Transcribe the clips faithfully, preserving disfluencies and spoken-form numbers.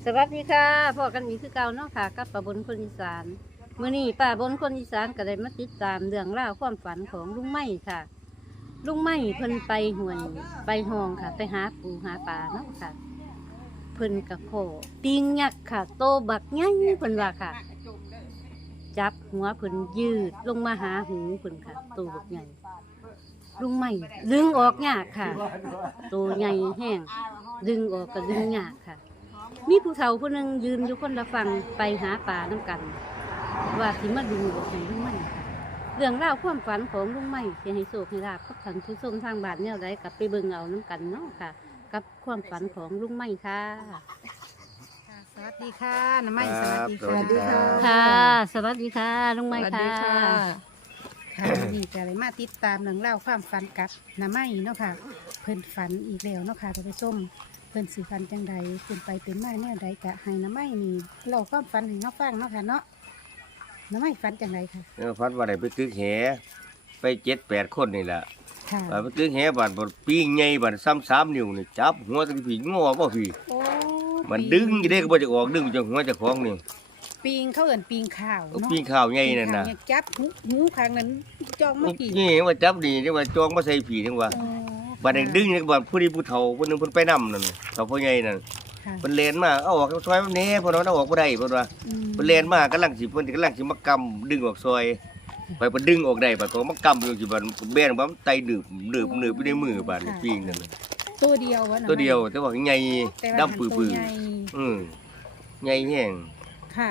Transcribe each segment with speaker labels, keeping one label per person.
Speaker 1: สวัสดีค่ะพ่อกันอีกคือเก่าเนาะค่ะกับป้าบนคนอีสานมื้อนี้ป้าบนคนอีสานก็ได้มาติดตามเรื่องราวความฝันของลุงไม้ค่ะลุงไม้เพิ่นไปหวนไปหองค่ะ ไปหาปูหาปลาเนาะค่ะ เพิ่นกับพ่อปิงยักษ์ค่ะ โตบักใหญ่เพิ่นว่าค่ะ จับหัวเพิ่นยืดลงมาหาหูเพิ่นค่ะโตบักใหญ่ลุงไม้ดึงออกยากค่ะโตใหญ่แห้งดึงออกก็ดึงยากค่ะ มีผู้เฒ่าผู้หนึ่งยืนอยู่คนละฝั่งไปหาปลาน้ำกัน ว่าสิมาดูบอกให้ลุงไม้ค่ะเรื่องราวความฝันของลุงไม้สิให้โชคให้ลาภกับท่านผู้ชมทางบ้านแนวใดกลับไปเบิ่งเอาน้ำกันเนาะค่ะ กับความฝันของลุงไม้ค่ะ
Speaker 2: สวัสดีค่ะน้ำไม้สวัสดี
Speaker 3: สวัสดีค่ะ
Speaker 1: ค่ะ สวัสดีค่ะลุงไม้ค่ะ
Speaker 2: ค่ะนี่จะเลยมาติดตามเรื่องเล่าวความฝันกับน้ำไม้เนาะค่ะ เพิ่นฝันอีกแล้วเนาะค่ะท่านผู้ชมเพิ่นสิฝันจังใดเพิ่นไปเป็นมาแนวใดกะให้น้ำไม้นี่เราความฝันให้เนาะฟังเนาะค่ะเนาะน้ำไม้ฝันจังใดค่ะ
Speaker 3: เออพัดว่าได้ไปตึกแหไปเจ็ดแปดคนนี่แหละ
Speaker 2: ค่ะ
Speaker 3: ไปตึกแหบัดบดปิ้งใหญ่บัดซ้ำสามนิ้วนี่จับหัวตะผีงอบ่ผี
Speaker 2: โอ้
Speaker 3: มันดึงจะได้ก็บ่จะออกดึงจากหัวเจากของนี่
Speaker 2: ปิงเขาเอิ้นปิงข้าว
Speaker 3: เอา
Speaker 2: เนาะ
Speaker 3: ปิ้งข้าวใหญ่นั่นน่ะ
Speaker 2: ปิงข้าวเยจับหูหูข้างนั้นจ้องมากี่
Speaker 3: นี่ว่าจับนี่นี่ว่าจองมาใส่ผีจังว่า
Speaker 2: โอ้
Speaker 3: บัดนี้ดึงนี่บัดผู้นี้ผู้เฒ่าผู้หนึงเพิ่นไปนำนั่นเฒ่าพ่อใหญ่นั่น
Speaker 2: ค่ะ
Speaker 3: เพิ่นเลนมาเอาออกซอยมันแหน่เพิ่นว่าเอาออกบ่ได้เพิ่นว่า
Speaker 2: อืม
Speaker 3: เพิ่นเลนมากำลังสิเพิ่นกำลังสิมากำดึงออกซอยไปเพิ่นดึงออกได้บัดก็มากำอยู่สิบัดแบ่นบ่มันไตหนึบหนึบหนึบอยู่ในมือบัดนี่ปิ้งนั่นน่ะ
Speaker 2: ตัวเดียววะน้ำไม้
Speaker 3: ตัวเดียวแต่ว่าใหญ่
Speaker 2: แต่ว่า
Speaker 3: ดำปื้อ
Speaker 2: ตัวใหญ่
Speaker 3: ๆอืมใหญ่แห้ง
Speaker 2: ค่ะ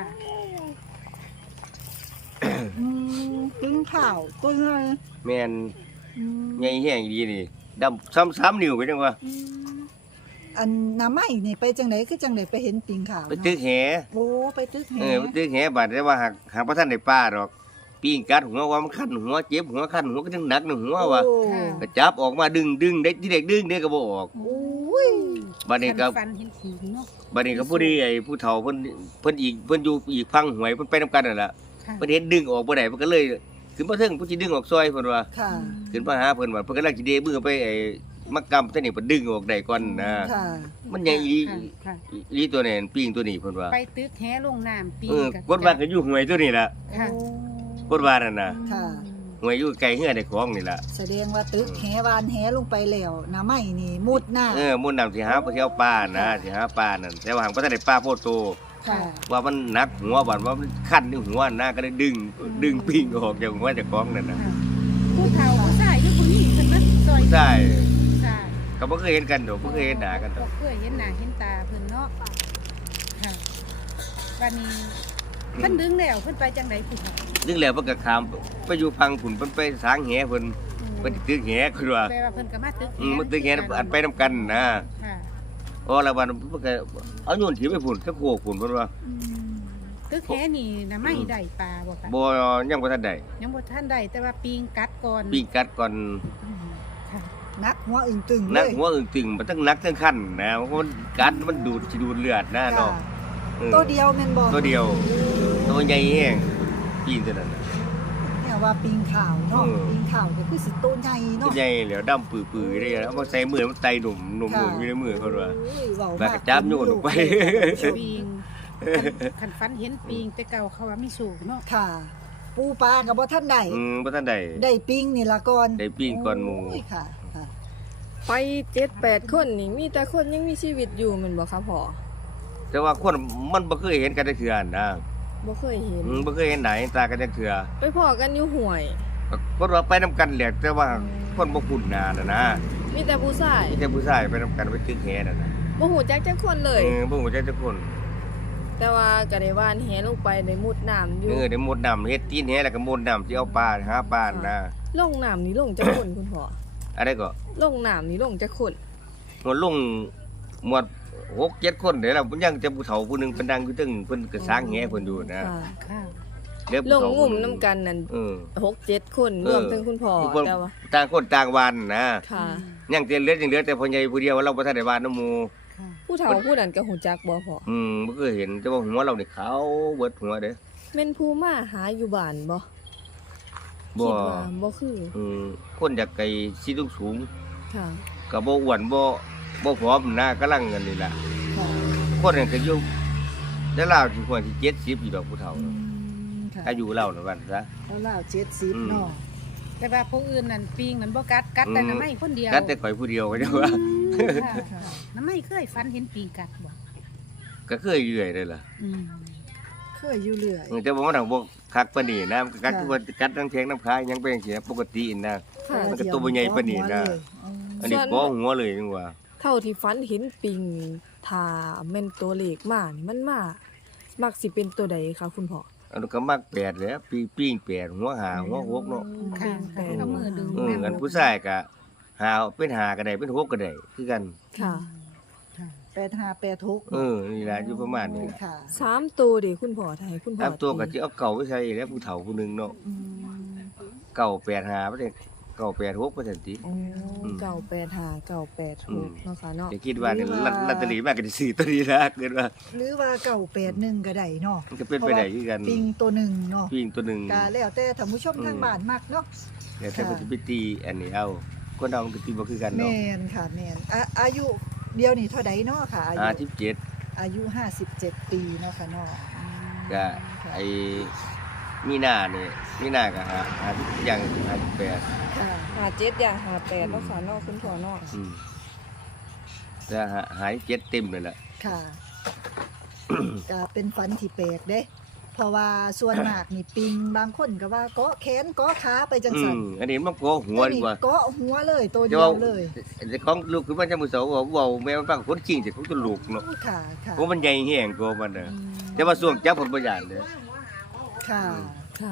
Speaker 4: กินข้าวตัวไง
Speaker 3: แม่นใหญ่แห้งดีนี่ดำซ้ำๆนิ้วไปจังว่า
Speaker 4: อันน้ำไม้นี่ไปจังไหนคือจังไหนไปเห็นปิงขาว
Speaker 3: ไปตึกแห
Speaker 4: โอ้ไปตึกแห
Speaker 3: เออไปตึกแหบาดแต่ว่าหากหากบ่ทันได้ป้าดอกปิ้งกัดหัวว่ามันคันหัวเจ็บหัวคันหัวก็จังหนักในหัวว่า
Speaker 4: โอ้
Speaker 3: ก็จับออกมาดึงดึงเด็กที่เด็กดึงเด็กก็บ่ออก
Speaker 4: โอ้ย
Speaker 3: บัดนี้ก็
Speaker 2: ฟันเห็นขีเนาะ
Speaker 3: บัดนี้ก็ผู้ที่ไอ้ผู้เฒ่าเพิ่นเพิ่นอีกเพิ่นอยู่อีกพังหวยเพิ่นไปนํกันนั่นล่ะ
Speaker 2: ค่ะ
Speaker 3: เพิ่นเห็นดึงออกบ่ได้เพิ่นก็เลยขึ้นมาเทิงผู้ที่ดึงออกซอยเพิ่นว่า
Speaker 4: ค่ะ
Speaker 3: ขึ้นมาหาเพิ่นว่าเพิ่นกำลังสิเดมือไปไอ้มักกำเท่านี้เพิ่นดึงออกได้ก่อนนะ
Speaker 4: ค่ะ
Speaker 3: มันใหญ่อี
Speaker 2: ค่ะค่ะ
Speaker 3: อีตัวนี้ปิ้งตัวนี้เพิ่นว่า
Speaker 2: ไปตึกแหลงน้ำปี
Speaker 3: เออ กดว่าก็อยู่หวยตัวนี้ล่ะ
Speaker 2: ค่ะ
Speaker 4: โอ้
Speaker 3: กดว่านั่นน่ะ
Speaker 4: ค่ะ
Speaker 3: หวยอยู่ไกลเฮือได้ของนี่ล่ะ
Speaker 4: แสดงว่าตึกแหวานแหลงไปแล้วน้ำไม้นี่มุดหน้า
Speaker 3: เออมุ่นนำสิหาไปเที่ยวป่านะสิหาป่านั่นแต่ว่าหังบ่ทันได้ป่าโพดโต
Speaker 4: ค่ะ
Speaker 3: ว่ามันหนักหัวบัดว่ามันคันที่หัวนะก็ได้ดึงดึงปิ้งออกจากหัวจากของนั่นน่ะ
Speaker 2: ค่ะผู้เฒ่าผู้ชายหรือผู้หญิงเพิ่นมาซอย
Speaker 3: ใช่
Speaker 2: ใช่
Speaker 3: ก็บ่เคยเห็นกันดอกบ่เคยเห็นหน้ากันด
Speaker 2: ก็
Speaker 3: อก
Speaker 2: เคยเห็นหน้าเห็นตาเพิ่นเนาะค่ะวันนี้เพิ่นดึงแล้วเพิ่นไปจังไดผู้เฒ่า
Speaker 3: ดึงแล้วเพิ่นก็ข้ามไปอยู่พังผุ่นเพิ่นไปสางแหเพิ่นเพิ่นสิตึกแหคือว่า
Speaker 2: แปลว่าเพิ่นก็มาตึกแห
Speaker 3: อืมมันตึกแหอันไปนํกันนะ
Speaker 2: ค่ะ
Speaker 3: เพราะละวันเพิ่นก็เอาโยนถิ่มไปผุ่นตะโกกผุ่นเพิ่นว่า
Speaker 2: ตึกแหนี่น่ะไม่ได้ปลาบ่ค่ะ
Speaker 3: บ่ยังบ่ทันได้
Speaker 2: ยังบ่ทันได้แต่ว่าปิงกัดก่อน
Speaker 3: ปิ้งกัดก่อน
Speaker 2: อืมค่ะ
Speaker 4: นักหัวอึ่งตึงเล
Speaker 3: นัก
Speaker 4: ย
Speaker 3: หัวอึ่งตึงมันทั้งนักทั้งคันนะเพราะมันกัดมันดูดสิดูดเลือดนะ
Speaker 4: ค่ะ
Speaker 3: เนาะเออ
Speaker 4: ตัวเดียวแม่นบ่
Speaker 3: ตัวเดียว ตัวใหญ่แห้งปีนตัวนั้นน่ะ
Speaker 4: เนี่ยว่าปิงขาวเนาะ
Speaker 3: เออ
Speaker 4: ปิงขาวก็คือสิตัวใหญ่
Speaker 3: ตัว
Speaker 4: เนาะ
Speaker 3: ใหญ่แล้วดำปื้อๆได้เอามาใส่มือมันไตหนุ่มหนุ่ม
Speaker 4: ค่ะ
Speaker 3: ๆอยู่ในมือเขาว่า
Speaker 4: โอ้ยเว้า
Speaker 3: แล้ว
Speaker 4: มา
Speaker 3: ก็จับโยนออกไป
Speaker 2: ปิงคันฟันเห็นปิงแต่เก่าเขาว่ามีสูงเนาะ
Speaker 4: ค่ะ ปูปลาก็บ่ทันได้
Speaker 3: อืมบ่ทันได้
Speaker 4: ได้ปิงนี่ละก่อน
Speaker 3: ได้ปิ้งก่อนหมู่
Speaker 4: โยค่ะค่ะ
Speaker 5: ไปเจ็ดแปดคนนี่มีแต่คนยังมีชีวิตอยู่แมันบอกครับพ่อ
Speaker 3: แต่ว่าคนมันบ่เคยเห็นกันจักเทื่อนะ
Speaker 5: บ่เคยเห็น
Speaker 3: อืมบ่เคยเห็นหน้าเห็นตากันจักเทื่อ
Speaker 5: ไปพ่อกันอยู่ห่วย
Speaker 3: ก็คนว่าไปนํกันแหละแต่ว่าคนบ่คุ้นหน้าน่ะนะ
Speaker 5: มีแต่ผู้ชาย
Speaker 3: มีแต่ผู้ชายไปนํกันไปตึกแหนั่นน่ะ
Speaker 5: บ่หูจักจักคนเลย
Speaker 3: เออบ่ฮู้จักจักคน
Speaker 5: แต่ว่าก็ได้ว่านแหลงไปในมุดน้ำอยู่
Speaker 3: เออได้มุดน้ำเฮ็ดตีนแหแล้วก็มุดน้ำสิเอาปลาหาปลานะ
Speaker 5: ลงน้ำนี่ลงจักคนคุณพ่อ
Speaker 3: อะไรก็
Speaker 5: ลงน้ำนี่ลงจักคน
Speaker 3: หมดลงหมดหกเจ็ดคนเดี๋ยวเรายังจะผู้เฒ่าผู้หนึงเพิ่นดังอยู่ตึงเพิ่นก็สร้างแหเพิ่นอยู่นะ
Speaker 5: ค่ะ
Speaker 2: ค่ะ
Speaker 3: เดี๋ยว
Speaker 5: ล
Speaker 3: ผู้
Speaker 5: ง
Speaker 3: เฒ่าง
Speaker 5: ุ่มน้ำกันนั่น
Speaker 3: เออ
Speaker 5: หกเจ็ดคน
Speaker 3: เอ
Speaker 5: ร
Speaker 3: อ
Speaker 5: วมทั้งคุณพ่อ
Speaker 3: ทุกคน
Speaker 5: แต่ว่า
Speaker 3: ต่างคนต่างวันนะ
Speaker 5: ค่ะ
Speaker 3: ยังแต่เหลือยังเหลือแต่พ่อใหญ่ผู้เดียวเราบ่ทันได้วานน้ำหมู่
Speaker 2: ค่ะ
Speaker 5: ผู้เฒ่าผู้นั้นก็หูจักบ่พ่อ
Speaker 3: อืมบ่เคยเห็นแต่ว่าหัวเรานี่ขาวเบิดหัวเด้อ
Speaker 5: แม่นผู้มาหาอยู่บ้านบ่
Speaker 3: บ่
Speaker 5: คิดว่าบ่คือ
Speaker 3: อืมคนจากไกลสิสูงสูง
Speaker 5: ค่ะ
Speaker 3: ก็บ่อ้วนบ่บ่ผอมนะกำลังกันนี่ล่ะ
Speaker 4: ค่ะ
Speaker 3: คนนั้นก็อยู่แล้วเราสิควรสิเจ็ดสิบอยู่ดอกผู้เฒ่า
Speaker 4: อืมค่ะ
Speaker 3: อายุเราน่ะว่าซะ
Speaker 4: แล้วลาวเจ็ดสิบ
Speaker 3: อืม
Speaker 4: เนาะ
Speaker 2: แต่ว่าผู้อื่นนั่นปิงนั่นบ่กัดกัดแต่
Speaker 3: อืม
Speaker 2: น้ำไม้คนเดียว
Speaker 3: กัดแต่ข่อยผู้เดียวก็จังว่า
Speaker 2: ค่ะน้ำไม้เคยฝันเห็นปิงกัดบ่
Speaker 3: ก็เคยเรื่อยเลยล่ะ
Speaker 2: อืม
Speaker 4: เคยอยู่เรื่อย
Speaker 3: แต่ว่ามันทางบ่คักปานนี้นะมันก็กัด
Speaker 4: ค่ะ
Speaker 3: ทุกวันกัดทั้งแทงน้ำคายยังเป็นจังซี่นะปกตินะ
Speaker 5: ค่ะ
Speaker 3: มันก็ตัวบ่ใหญ่ปานนี้นะ
Speaker 4: อืม
Speaker 3: อันนี้
Speaker 5: ส่วน
Speaker 3: ก้อหัวเลยจังว่า
Speaker 5: เท่าที่ฝันเห็นปิงนี่ถ้าแม่นตัวเลขมานี่มันมามักสิเป็นตัวใดคะคุณพ่อ
Speaker 3: อันนั้นก็มักแปดแหล้วปีปิ้งแปดหัวหาหัวหกเนาะ
Speaker 2: ค่ะ
Speaker 5: แปด
Speaker 2: เอามือดึง
Speaker 3: เอออันผู้ชายก็หาเป็นหาก็ได้เป็นหกก็ได้คือกัน
Speaker 5: ค่ะ
Speaker 2: ค่ะ
Speaker 4: แปดห้าแปดหก
Speaker 3: เออนี่ล่ะอยู่ประมาณนี้ล่ะ
Speaker 4: ค่ะ
Speaker 5: สามตัวเดิคุณพ่อไทยคุณพ่อ
Speaker 3: ตามตัวก็
Speaker 5: ตี
Speaker 3: สิเอาเก่าไปใส่แล้วผู้เฒ่าผู้หนึงเนาะ
Speaker 4: อืม
Speaker 3: เก่าแปดหาบ่ได้เก่าแปดหกว่าซั่นติ
Speaker 5: โอ้
Speaker 3: อืม
Speaker 5: เก่าแปดหาเก่าแปด
Speaker 3: อื
Speaker 5: ห
Speaker 3: ม
Speaker 5: กเนาะค่ะเนาะ
Speaker 3: จะคิดว่านี่ลอตลอตเตอรี่มากก็สิซื้อตัวนี้นะเกิดว่า
Speaker 4: หรือว่าเก่าแปดหนึ่งก็ได้เนาะ
Speaker 3: มันก็เป็นไปได้คือกัน
Speaker 4: ปิงตัวหนึ่งเนาะ
Speaker 3: ปิ้งตัวหนึง
Speaker 4: กาแล้วแต่ท่านผู้ชม
Speaker 3: อืม
Speaker 4: ทางบ้านมักเนาะ
Speaker 3: แต่ถ้ามันจะไปตีอันนี้เอาคนเรามันก็ตีบ่คือกันเนาะ
Speaker 4: แม่นค่ะแม่นอ่ะอายุเดียวนี่เท่าใดเนาะค่ะ อายุ
Speaker 3: ห้าสิบเจ็ด
Speaker 4: อายุห้าสิบเจ็ดปีเนาะค่ะเนาะอืม
Speaker 3: ก็
Speaker 4: ค่ะ
Speaker 3: ไอ้มีนานี่มีนาก็หาหาสิบอย่างห้าสิบแปด
Speaker 4: ค่ะ
Speaker 5: หาเจ็ดอย่างหาแปดเนาะค่ะเนาะคุณพ่อเนาะ
Speaker 3: อืมแต่หาหายเจ็ดเต็มเลยล่ะ
Speaker 4: ค่ะ ก็เป็นฝันที่แปลกเด้ เพราะว่าส่วนมากนี่ปิงบางคนก็ว่าเกาะแขนเกาะขาไปจัง
Speaker 3: อื
Speaker 4: ซั่น
Speaker 3: มอันนี้มันโกหัว
Speaker 4: อัน
Speaker 3: ดี
Speaker 4: นี้
Speaker 3: กว่า
Speaker 4: เกาะหัวเลยตัว
Speaker 3: แต่
Speaker 4: เดีย
Speaker 3: ว่าว
Speaker 4: เลย
Speaker 3: แต่ของลูกคือมันจะมือเสาว่าเว้าแม่มันฟังคนจริงสิเขาจะลูกเนาะ
Speaker 4: ค่ะค่ะ
Speaker 3: เพราะมันใหญ่แห้งกว่ามันน่ะ
Speaker 4: อืม
Speaker 3: แต่ว่าส่วงจับผลประหยัดเลย
Speaker 4: ค่ะ
Speaker 5: ค่ะ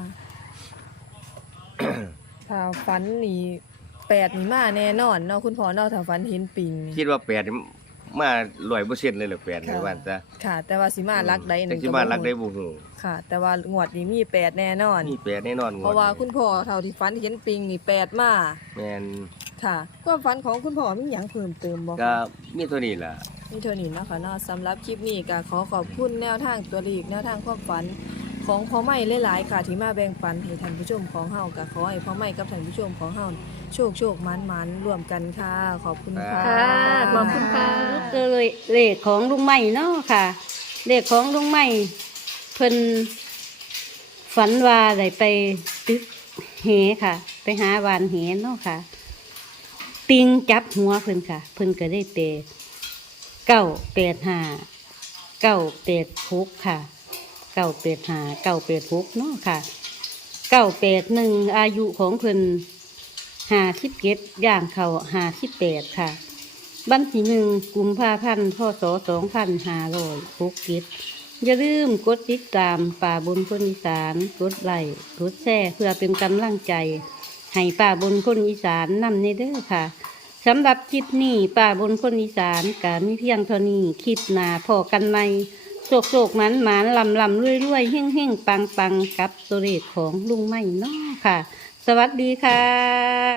Speaker 5: ถ้าฝันนี่แปดนี่มาแน่นอนเนาะคุณพ่อเนาะถ้าฝันเห็นปิงนี่
Speaker 3: คิดว่าแปดนี่มาร้อยเปอร์เซ็นต์เลยเหรอแปดในวันซะ
Speaker 5: ค่ะ แต่ว่าสิมารักใด
Speaker 3: แต่
Speaker 5: นี่
Speaker 3: สิมารักได้บ่ฮู้
Speaker 5: ค่ะ แต่ว่างวดนี้มีแปดแน่นอน
Speaker 3: นี่แปดแน่นอน
Speaker 5: เพราะว่าคุณพ่อเท่าที่ฝันเห็นปิงนี่แปดมา
Speaker 3: แม่น
Speaker 5: ค่ะความฝันของคุณพ่อมีหยังเพิ่มเติมบ่
Speaker 3: ก็มีเท่านี้ล่ะ
Speaker 5: นี่เท่านี้เนาะค่ะเนาะสำหรับคลิปนี้ก็ขอขอบคุณแนวทางตัวเลขแนวทางความฝันของพ่อไม่หลายๆค่ะที่มาแบ่งปันให้ท่านผู้ชมของเฮาก็ขอให้พ่อไม่กับท่านผู้ชมของเฮาโชคโชคมันมันๆร่วมกันค่ะ ขอบคุณค่ะ
Speaker 1: ค่ะขอบคุณค่ะเจอเลยเลขของลุงใหม่เนาะค่ะ เลขของลุงใหม่เพิ่นฝันว่าได้ไปตึกเหค่ะ ไปหาวานเหเนาะค่ะ ปิงจับหัวเพิ่นค่ะ เพิ่นก็ได้เปเก้าแปดห้าเก้าแปดหกค่ะเก้าแปดห้าเก้าแปดหกเนาะค่ะเก้าแปดหนึ่งอายุของเพิ่นห้าสิบเจ็ดย่างเขาห้าสิบแปดค่ะ บันที่หนึ่งกุมภาพันธ์พศสองพันห้าร้อยหกสิบอย่าลืมกดติดตามป่าบนคนอีสานกดไลค์กดแชร์เพื่อเป็นกำลังใจ ให้ป่าบนคนอีสานนำในเด้อค่ะสำหรับคลิปนี้ป่าบนคนอีสานกามีเพียงเท่านี้คลิปหนาพอกันใหม่โศกโศกมันหมานลำลำรวยรวยเฮ่งเฮ่งปังปังกับตัวเลขของลุงไม่เนาะค่ะ สวัสดีค่ะ